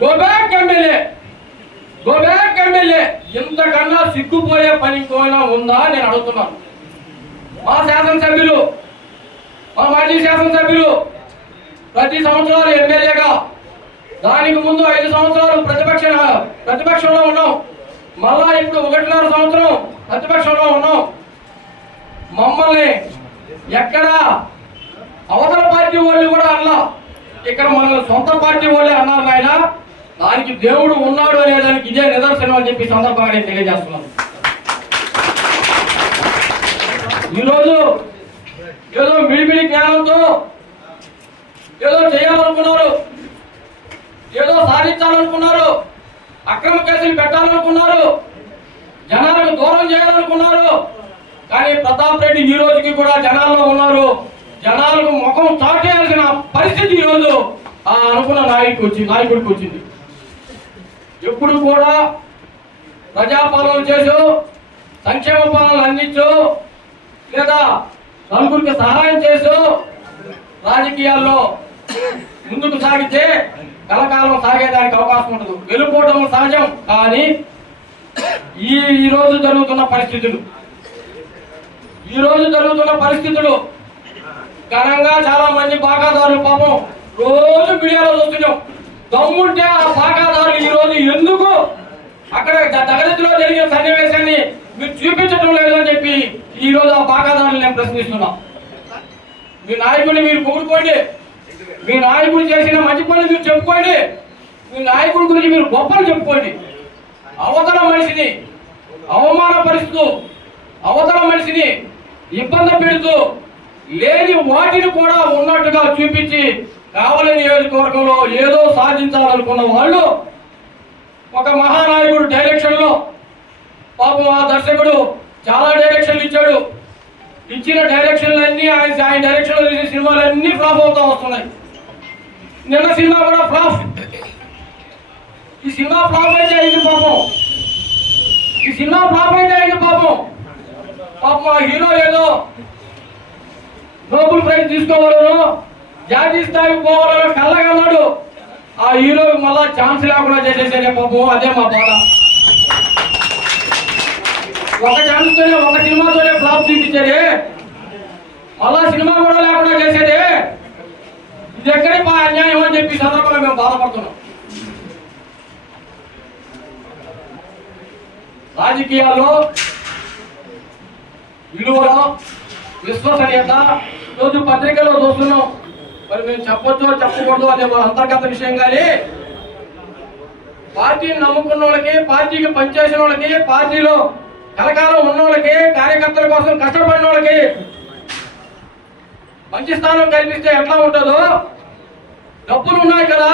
Go back MLA go back MLA ఇంతకన్నా సిగ్గుపోయే పని ఇంకోనా ఉందా నేను అడుగుతున్నాను. మా శాసనసభ్యులు మా మాజీ శాసనసభ్యులు ప్రతి సంవత్సరాలు ఎమ్మెల్యేగా దానికి ముందు ఐదు సంవత్సరాలు ప్రతిపక్ష ప్రతిపక్షంలో ఉన్నాం. మళ్ళా ఇప్పుడు ఒకటిన్నర సంవత్సరం ప్రతిపక్షంలో ఉన్నాం. మమ్మల్ని ఎక్కడ అవతల పార్టీ వాళ్ళు కూడా అన్నా ఇక్కడ మన సొంత పార్టీ వాళ్ళే అన్నారు నాయన. దానికి దేవుడు ఉన్నాడు అనేదానికి ఇదే నిదర్శనం అని చెప్పి సందర్భంగా నేను తెలియజేస్తున్నాను. ఈరోజు ఏదో మిడిమిడి జ్ఞానంతో ఏదో చేయాలనుకున్నారు ఏదో సాధించాలనుకున్నారు అక్రమ కేసులు పెట్టాలనుకున్నారు జనాలకు దూరం చేయాలనుకున్నారు కానీ ప్రతాప్ రెడ్డి ఈ రోజుకి కూడా జనాల్లో ఉన్నారు. జనాలకు ముఖం చాటేయాల్సిన పరిస్థితి ఈ రోజు ఆ అనుకున్న నాయకుడికి వచ్చింది నాయకుడికి వచ్చింది. ఎప్పుడు కూడా ప్రజాపాలన చేసు సంక్షేమ పాలన అందించు లేదా నలుగురికి సహాయం చేసు రాజకీయాల్లో ముందుకు సాగితే కలకాలం సాగేదానికి అవకాశం ఉండదు. వెళ్ళిపోవడం సహజం కానీ ఈ ఈ రోజు జరుగుతున్న పరిస్థితులు ఈ రోజు జరుగుతున్న పరిస్థితులు ఘనంగా చాలా మంది బాగాదారులు పాపం రోజు మీడియాలో చూస్తున్నాం. దమ్ముంటే ఆ శాఖాదారులు ఈరోజు ఎందుకు అక్కడ తగదిలో జరిగిన సన్నివేశాన్ని మీరు చూపించడం లేదని చెప్పి ఈరోజు ఆ పాకాదారులు నేను ప్రశ్నిస్తున్నా. మీ నాయకుడిని మీరు పొగుడుకోండి. మీ నాయకుడు చేసిన మంచి పనులు మీరు చెప్పుకోండి. మీ నాయకుడి గురించి మీరు గొప్పలు చెప్పుకోండి. అవతల మనిషిని అవమానపరుస్తూ అవతల మనిషిని ఇబ్బంది పెడుతూ లేని వాటిని కూడా ఉన్నట్టుగా చూపించి కావలి నియోజకవర్గంలో ఏదో సాధించాలనుకున్న వాళ్ళు ఒక మహానాయకుడు డైరెక్షన్లో పాపం ఆ దర్శకుడు చాలా డైరెక్షన్లు ఇచ్చాడు. ఇచ్చిన డైరెక్షన్లన్నీ ఆయన ఆయన డైరెక్షన్లో తీసిన సినిమాలు ఫ్లాప్ అవుతా వస్తున్నాయి. నిన్న సినిమా కూడా ఫ్లాప్. ఈ సినిమా ఫ్లాప్ అయితే అయింది పాపం. ఈ సినిమా ఫ్లాప్ అయితే అయింది పాపం. పాపం ఆ హీరో ఏదో నోబుల్ ప్రైజ్ తీసుకోవాలను. జాతీయ స్థాయికి పోవాలను కళ్ళగన్నాడు. ఆ హీరో మళ్ళా ఛాన్స్ లేకుండా చేసేసానే పాపం అదే మా బాధ. ఒక ఛాన్స్ తోనే ఒక సినిమాతోనే ఫ్లాప్ చూపించారే మళ్ళా సినిమా కూడా లేకుండా చేసేదే. ఇది ఎక్కడి మా అన్యాయం అని చెప్పి ఈ సందర్భంగా మేము బాధపడుతున్నాం. రాజకీయాల్లో విలువలో విశ్వసనీయత రోజు పత్రికలో చూస్తున్నాం. మరి మేము చెప్పొచ్చో చెప్పకూడదు అనే మన అంతర్గత విషయం కానీ పార్టీని నమ్ముకున్న వాళ్ళకి పార్టీకి పనిచేసిన వాళ్ళకి పార్టీలో కలకాలం ఉన్న వాళ్ళకి కార్యకర్తల కోసం కష్టపడిన వాళ్ళకి మంచి స్థానం కల్పిస్తే ఎట్లా ఉంటుందో? డబ్బులు ఉన్నాయి కదా.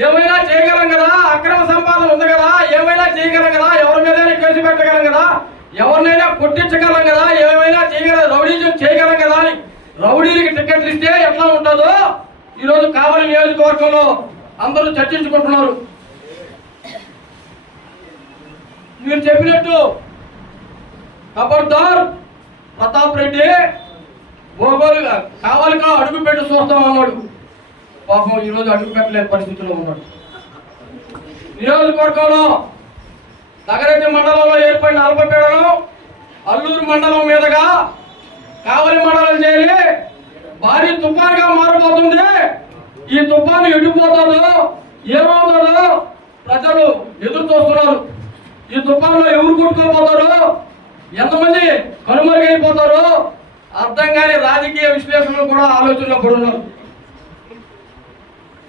ఏమైనా చేయగలం కదా. అక్రమ సంపాదన ఉంది కదా. ఏమైనా చేయగలం కదా. ఎవరి మీద కేసు పెట్టగలం కదా. ఎవరినైనా కొట్టించగలం కదా ఏమైనా చేయగలం రౌడీజం చేయగలం కదా అని రౌడీలకి టికెట్లు ఇస్తే ఎట్లా ఉంటుందో ఈరోజు కావలి నియోజకవర్గంలో అందరూ చర్చించుకుంటున్నారు. మీరు చెప్పినట్టు ఖబర్దార్ ప్రతాప్ రెడ్డి ఓగోలు కావాలిగా అడుగు పెట్టి చూస్తాం అన్నాడు. పాపం ఈరోజు అడుగు పెట్టలేని పరిస్థితిలో ఉన్నాడు. నియోజకవర్గంలో నగరెడ్డి మండలంలో ఏర్పడిన అల్పపీడనం అల్లూరు మండలం మీదుగా కావలి మండలం చేరి భారీ తుఫాన్గా మారిపోతుంది. ఈ తుఫాను ఎడిపోతుందో ఏమవుతుందో ప్రజలు ఎదురు చూస్తున్నారు. ఈ తుఫాన్లో ఎవరు కొట్టుకోపోతారో ఎంతమంది కనుమరుగైపోతారో అర్థం కాని రాజకీయ విశ్లేషణలు కూడా ఆలోచనలో పడున్నారు.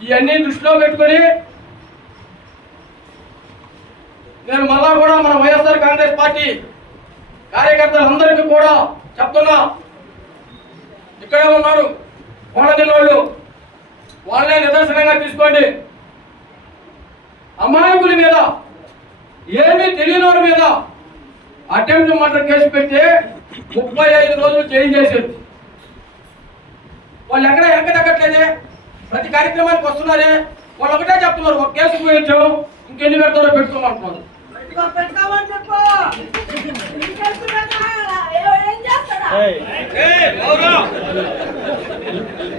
ఇవన్నీ దృష్టిలో పెట్టుకొని నేను మళ్ళా కూడా మన వైఎస్ఆర్ కాంగ్రెస్ పార్టీ కార్యకర్తలందరికీ కూడా చెప్తున్నా. ఇక్కడే ఉన్నారు. కోనదిన వాళ్ళు. నిదర్శనంగా తీసుకోండి. అమాయకుల మీద ఏమీ తెలియనివారి మీద అటెంప్ట్ మర్డర్ కేసు పెట్టి ముప్పై ఐదు రోజులు జైలు చేసేది. వాళ్ళు ఎక్కడ ఎక్క తగ్గట్లేదే? ప్రతి కార్యక్రమానికి వస్తున్నారే? వాళ్ళు ఒకటే చెప్తున్నారు ఒక కేసు పోయించాము ఇంకెన్ని పెడతారో పెట్టుకోమంటున్నారు.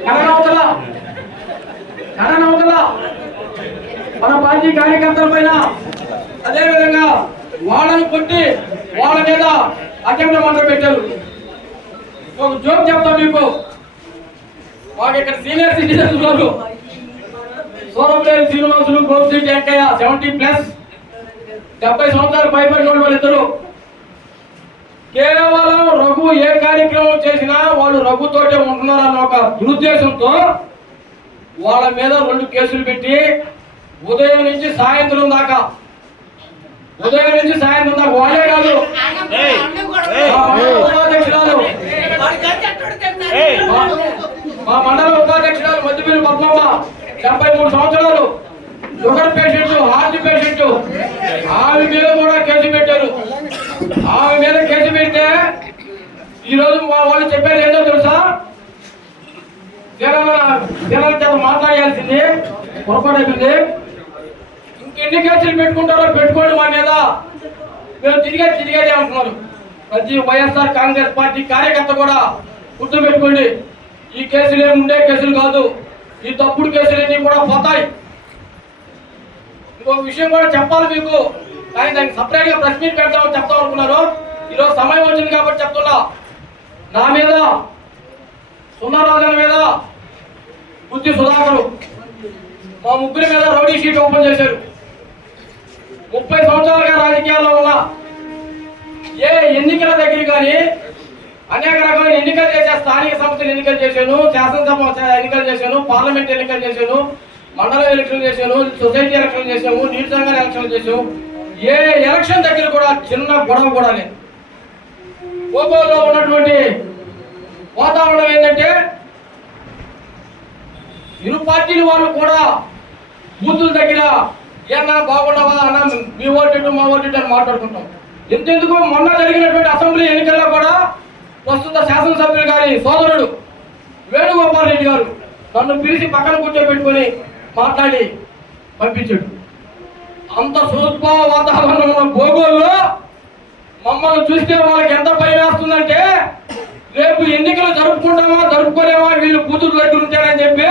కరణవతల. కరణవతల. మన పార్టీ కార్యకర్తల పైన అదే విధంగా వాళ్ళని కొట్టి వాళ్ళ మీద అత్యంత మంత్రం పెట్టారు. ఒక జోక్ చెప్తా మీకు. మాకు ఇక్కడ సీనియర్ సిటిజన్స్ ఉన్నారు. Surapalli Srinivasulu Gopi Venkaiah seventy plus. డెబ్బై సంవత్సరాలు పైబడిన వాళ్ళు ఇద్దరు. కేవలం రఘు ఏ కార్యక్రమం చేసినా వాళ్ళు రఘుతోటే ఉంటున్నారన్న ఒక దురుద్దేశంతో వాళ్ళ మీద రెండు కేసులు పెట్టి ఉదయం నుంచి సాయంత్రం దాకా ఉదయం నుంచి సాయంత్రం దాకా వాళ్ళే కాదు. మా మండల ఉపాధ్యక్షురాలు. మా మండల ఉపాధ్యక్షురాలు మధ్యపల్లి పద్మమ్మ డెబ్బై మూడు సంవత్సరాలు. షుగర్ పేషెంట్ హార్ట్ పేషెంట్ ఆమె మీద కూడా కేసు పెట్టారు. ఆమె మీద కేసు పెడితే ఈరోజు మా వాళ్ళు చెప్పారు ఏదో తెలుసా? జనాల జనాల చేత మాట్లాడాల్సింది పొరపాటైపోయింది. ఇంకెన్ని కేసులు పెట్టుకుంటారో పెట్టుకోండి మా మీద. మేము తిరిగే తిరిగేది అంటున్నారు. ప్రతి వైఎస్ఆర్ కాంగ్రెస్ పార్టీ కార్యకర్త కూడా గుర్తు పెట్టుకోండి ఈ కేసులు ఏమి ఉండే కేసులు కాదు. ఈ తప్పుడు కేసులన్నీ కూడా పోతాయి. ఇంకొక విషయం కూడా చెప్పాలి మీకు. కానీ దానికి సపరేట్గా ప్రెస్ మీట్ పెడతామని చెప్తాం అనుకున్నారు. ఈరోజు సమయం వచ్చింది కాబట్టి చెప్తున్నా. నా మీద సున్నారాజన్ మీద బుద్ధి సుధాకరు మా ముగ్గురి మీద రౌడీ షీట్ ఓపెన్ చేశారు. ముప్పై సంవత్సరాలుగా రాజకీయాల్లో ఉన్న. ఏ ఎన్నికల దగ్గర కానీ అనేక రకమైన ఎన్నికలు చేశాను స్థానిక సంస్థలు ఎన్నికలు చేశాను శాసనసభ ఎన్నికలు చేశాను పార్లమెంట్ ఎన్నికలు చేశాను. మండలం ఎలక్షన్ చేశాను సొసైటీ ఎలక్షన్ చేశాము నీటి సంఘాల ఎలక్షన్ చేశాము ఏ ఎలక్షన్ దగ్గర కూడా చిన్న గొడవ కూడా లేదు. కోకోలో ఉన్నటువంటి వాతావరణం ఏంటంటే ఇరు పార్టీలు వాళ్ళు కూడా బూతుల దగ్గర ఏమన్నా బాగుండవా అన్న మీ ఓటు మా ఓటు అని మాట్లాడుకుంటాం. ఎంతెందుకు మొన్న జరిగినటువంటి అసెంబ్లీ ఎన్నికల్లో కూడా ప్రస్తుత శాసనసభ్యులు గారి సోదరుడు వేణుగోపాల్ రెడ్డి గారు నన్ను పిలిచి పక్కన కూర్చోబెట్టుకొని మాట్లాడి పంపించాడు. అంత సురూప వాతావరణం ఉన్న భోగోల్లో మమ్మల్ని చూస్తే వాళ్ళకి ఎంత భయం వేస్తుందంటే రేపు ఎన్నికలు జరుపుకుంటామా జరుపుకోలేమా వీళ్ళు కూతురు దగ్గర ఉంటారని చెప్పి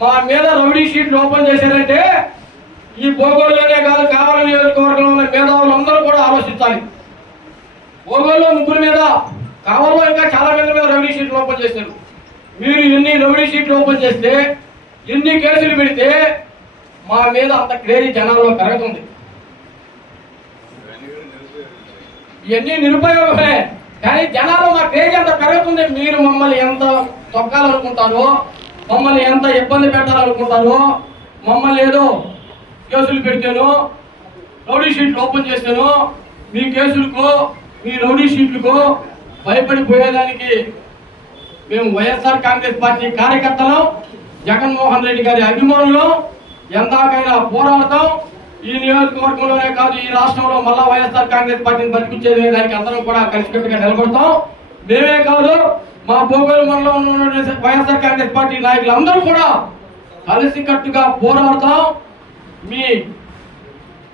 మా మీద రౌడీ షీట్లు ఓపెన్ చేశారంటే ఈ భోగోల్లోనే కాదు కావల నియోజకవర్గంలో ఉన్న మేధావులు అందరూ కూడా ఆలోచించాలి. భోగోల్లో ముగ్గురు మీద కావాలో ఇంకా చాలా మంది మీద రౌడీ షీట్లు ఓపెన్ చేశారు. మీరు ఎన్ని రౌడీ షీట్లు ఓపెన్ చేస్తే ఎన్ని కేసులు పెడితే మా మీద అంత క్రేరీ జనాల్లో పెరుగుతుంది. ఇవన్నీ నిరుపయోగమే కానీ జనాలు మా క్రేజ్ అంత పెరుగుతుంది. మీరు మమ్మల్ని ఎంత తొక్కాలనుకుంటారో మమ్మల్ని ఎంత ఇబ్బంది పెట్టాలనుకుంటారో మమ్మల్ని ఏదో కేసులు పెడితేను రౌడీ షీట్లు ఓపెన్ చేస్తాను మీ కేసులకు మీ రౌడీ షీట్లకు భయపడిపోయేదానికి మేము వైఎస్ఆర్ కాంగ్రెస్ పార్టీ కార్యకర్తలు. జగన్మోహన్ రెడ్డి గారి అభిమానులు ఎందాకైనా పోరాడతాం. ఈ నియోజకవర్గంలోనే కాదు ఈ రాష్ట్రంలో మళ్ళా వైఎస్ఆర్ కాంగ్రెస్ పార్టీని బతికించేది దానికి అందరం కూడా కలిసికట్టుగా నిలబడతాం. మేమే కాదు మా భూగోళ మండలంలో ఉన్న వైఎస్ఆర్ కాంగ్రెస్ పార్టీ నాయకులు అందరూ కూడా కలిసికట్టుగా పోరాడతాం. మీ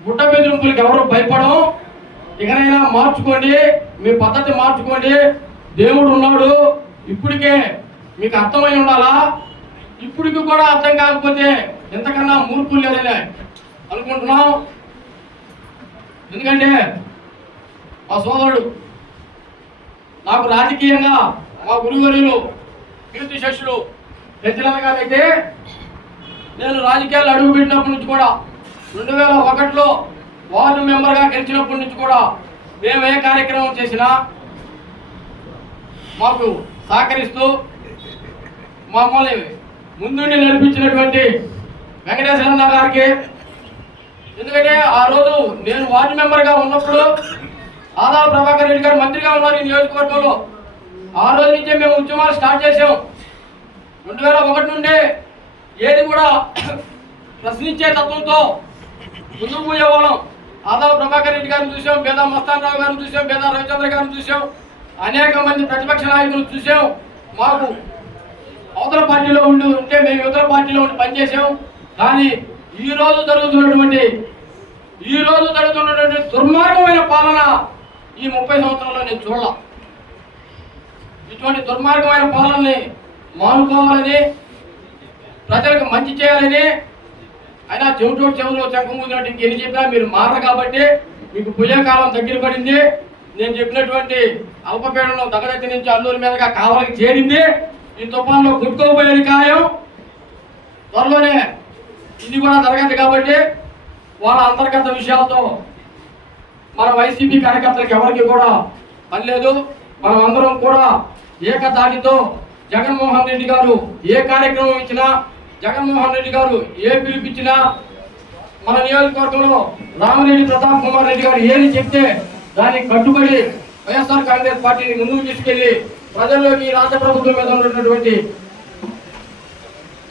గుట్ట బెదిరింపులకు ఎవరు భయపడం ఇకనైనా మార్చుకోండి మీ పద్ధతి మార్చుకోండి. దేవుడు ఉన్నాడు ఇప్పటికే మీకు అర్థమై ఉండాలా? ఇప్పటికి కూడా అర్థం కాకపోతే ఎంతకన్నా మూర్ఖులు లేదనే అనుకుంటున్నాం ఎందుకంటే మా సోదరుడు నాకు రాజకీయంగా మా గురువర్యులు కీర్తి శిష్యులు పెద్దలన్న గారైతే నేను రాజకీయాలు అడుగుపెట్టినప్పటి నుంచి కూడా రెండు వేల ఒకటిలో వార్డు మెంబర్గా గెలిచినప్పటి నుంచి కూడా మేము ఏ కార్యక్రమం చేసినా మాకు సహకరిస్తూ మమ్మల్ని ముందుండి నడిపించినటువంటి వెంకటేశ్వరన్న గారికి. ఎందుకంటే ఆ రోజు నేను వార్డు మెంబర్గా ఉన్నప్పుడు ఆదాల ప్రభాకర్ రెడ్డి గారు మంత్రిగా ఉన్నారు ఈ నియోజకవర్గంలో. ఆ రోజు నుంచే మేము ఉద్యమాలు స్టార్ట్ చేసాం రెండు వేల ఒకటి నుండే ఏది కూడా ప్రశ్నించే తత్వంతో ముందుకు పోయేవాళ్ళం. ఆదాల ప్రభాకర్ రెడ్డి గారిని చూసాం బేదా మస్తాన్ రావు గారిని చూసాం బేదా రవిచంద్ర గారిని చూసాం. అనేక మంది ప్రతిపక్ష నాయకులు చూసాం. మాకు అవతల పార్టీలో ఉండి ఉంటే మేము ఇతర పార్టీలో ఉండి పనిచేసాం కానీ ఈ రోజు జరుగుతున్నటువంటి ఈ రోజు జరుగుతున్నటువంటి దుర్మార్గమైన పాలన ఈ ముప్పై సంవత్సరాల్లో నేను చూడాల. ఇటువంటి దుర్మార్గమైన పాలనని మానుకోవాలని ప్రజలకు మంచి చేయాలని అయినా చెవిటోడు చెవులో చెంకమూదినట్టు ఇంకెన్ని చెప్పినా మీరు మారరు కాబట్టి మీకు పుయ్యకాలం దగ్గర పడింది. నేను చెప్పినటువంటి అల్పపీడనం దగదత్తి నుంచి అల్లూరి మీదుగా కావాలకి చేరింది. ఈ తుఫాన్లో కొట్టుకోబోయేది ఖాయం. త్వరలోనే ఇది కూడా జరగదు కాబట్టి వాళ్ళ అంతర్గత విషయాలతో మన వైసీపీ కార్యకర్తలకు ఎవరికి కూడా పనిలేదు మనం అందరం కూడా ఏకదాటితో జగన్మోహన్ రెడ్డి గారు ఏ కార్యక్రమం ఇచ్చినా జగన్మోహన్ రెడ్డి గారు ఏ పిలిపించినా మన నియోజకవర్గంలో రామిరెడ్డి ప్రతాప్ కుమార్ రెడ్డి గారు ఏది చెప్తే దానికి కట్టుబడి వైఎస్ఆర్ కాంగ్రెస్ పార్టీని ముందుకు తీసుకెళ్ళి ప్రజల్లోకి ఈ రాష్ట్ర ప్రభుత్వం మీద ఉన్నటువంటి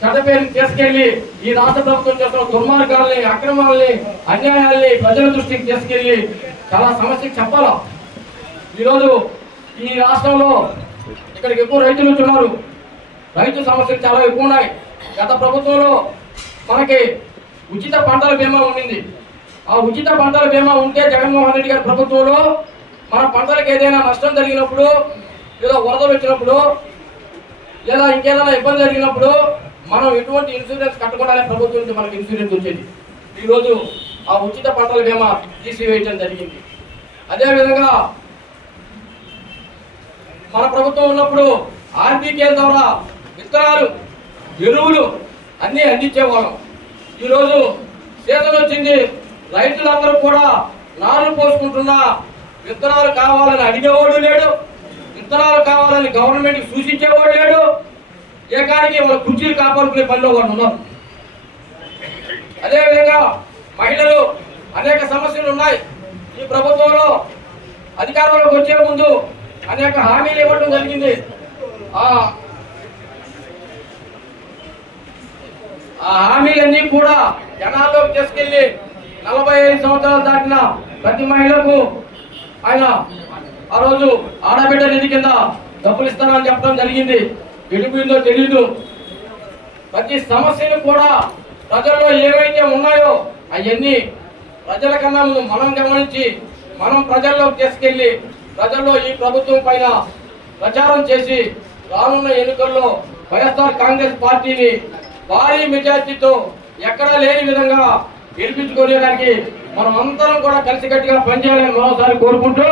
చెడ్డ పేరుని తీసుకెళ్ళి ఈ రాష్ట్ర ప్రభుత్వం చేస్తున్న దుర్మార్గాల్ని అక్రమాలని అన్యాయాల్ని ప్రజల దృష్టికి తీసుకెళ్ళి చాలా సమస్యకి చెప్పాలా? ఈరోజు ఈ రాష్ట్రంలో ఇక్కడికి ఎక్కువ రైతులు వచ్చున్నారు. రైతు సమస్యలు చాలా ఎక్కువ ఉన్నాయి. గత ప్రభుత్వంలో మనకి ఉచిత పంటల బీమా ఉండింది. ఆ ఉచిత పంటల బీమా ఉంటే జగన్మోహన్ రెడ్డి గారి ప్రభుత్వంలో మన పంటలకు ఏదైనా నష్టం జరిగినప్పుడు లేదా వరదలు వచ్చినప్పుడు లేదా ఇంకేదైనా ఇబ్బంది జరిగినప్పుడు మనం ఎటువంటి ఇన్సూరెన్స్ కట్టకుండానే ప్రభుత్వం నుంచి మనకు ఇన్సూరెన్స్ వచ్చేది. ఈరోజు ఆ ఉచిత పంటల బీమా తీసివేయటం జరిగింది. అదేవిధంగా మన ప్రభుత్వం ఉన్నప్పుడు ఆర్బీకే ద్వారా విత్తనాలు ఎరువులు అన్నీ అందించేవాళ్ళం. ఈరోజు సీజన్ వచ్చింది. రైతులందరూ కూడా నారు పోసుకుంటున్న విత్తనాలు కావాలని అడిగేవాడు లేడు. విత్తనాలు కావాలని గవర్నమెంట్ సూచించేవాడు లేడు. ఏకానికి వాళ్ళ కుర్చీలు కాపాడుకునే పనిలో వాళ్ళు ఉన్నారు. అదేవిధంగా మహిళలు అనేక సమస్యలు ఉన్నాయి. ఈ ప్రభుత్వంలో అధికారంలోకి వచ్చే ముందు అనేక హామీలు ఇవ్వడం జరిగింది. ఆ ఆ హామీలన్నీ కూడా జనాల్లోకి తీసుకెళ్ళి నలభై ఐదు సంవత్సరాలు దాటిన ప్రతి మహిళకు ఆయన ఆ రోజు ఆడబిడ్డ నిధి కింద డబ్బులు ఇస్తానని చెప్పడం జరిగింది. ఎడిపోయిందో తెలియదు ప్రతి సమస్యలు కూడా ప్రజల్లో ఏవైతే ఉన్నాయో అవన్నీ ప్రజల కన్నా ముందు మనం గమనించి మనం ప్రజల్లోకి తీసుకెళ్ళి ప్రజల్లో ఈ ప్రభుత్వం పైన ప్రచారం చేసి రానున్న ఎన్నికల్లో వైఎస్ఆర్ కాంగ్రెస్ పార్టీని భారీ మెజార్టీతో ఎక్కడా లేని విధంగా గెలిపించుకునేదానికి మనం అందరం కూడా కలిసికట్టుగా పనిచేయాలని మరోసారి కోరుకుంటూ